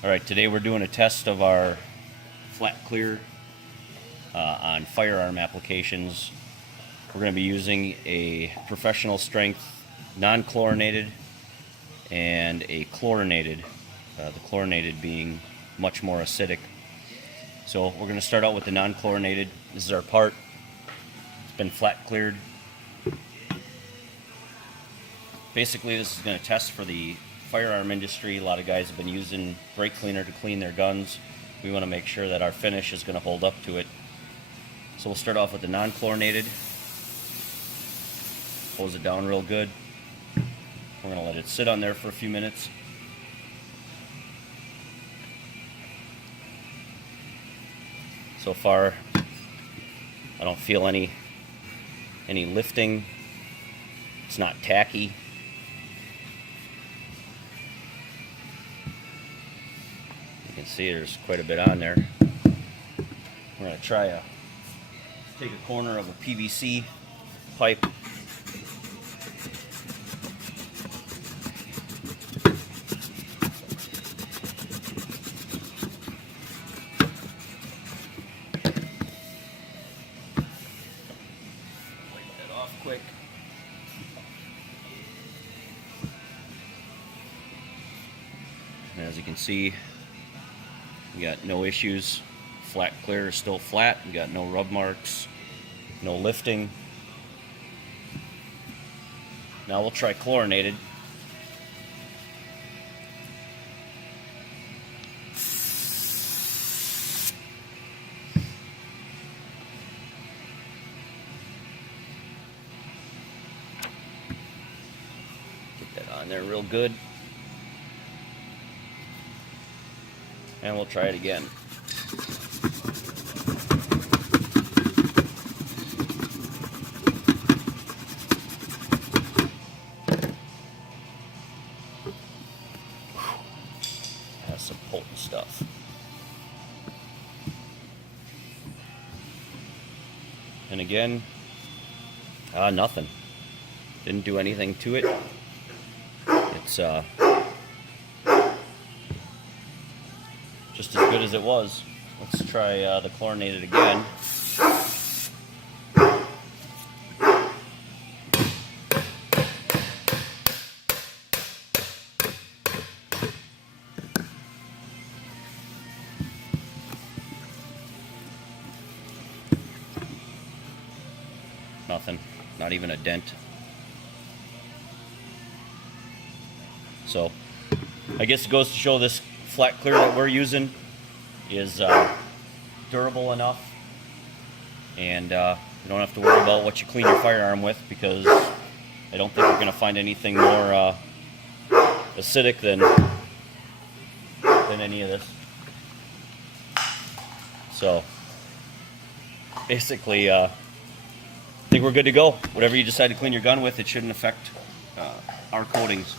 Alright, today we're doing a test of our flat clear on firearm applications. We're going to be using a professional strength non-chlorinated and a chlorinated, the chlorinated being much more acidic. So we're going to start out with the non-chlorinated. This is our part. It's been flat cleared. Basically this is going to test for the firearm industry. A lot of guys have been using brake cleaner to clean their guns. We want to make sure that our finish is going to hold up to it. So we'll start off with the non-chlorinated. Hose it down real good. We're going to let it sit on there for a few minutes. So far, I don't feel any lifting. It's not tacky. You can see there's quite a bit on there. We're going to take a corner of a PVC pipe. Wipe that off quick. And as you can see, we got no issues. Flat clear is still flat. We got no rub marks, no lifting. Now we'll try chlorinated. Get that on there real good. And we'll try it again. Has some potent stuff. And again, nothing. Didn't do anything to it. It's just as good as it was. Let's try the chlorinated again. Nothing, not even a dent. So, I guess it goes to show this flat clear that we're using is durable enough, and you don't have to worry about what you clean your firearm with, because I don't think we're going to find anything more acidic than any of this. So basically, I think we're good to go. Whatever you decide to clean your gun with, it shouldn't affect our coatings.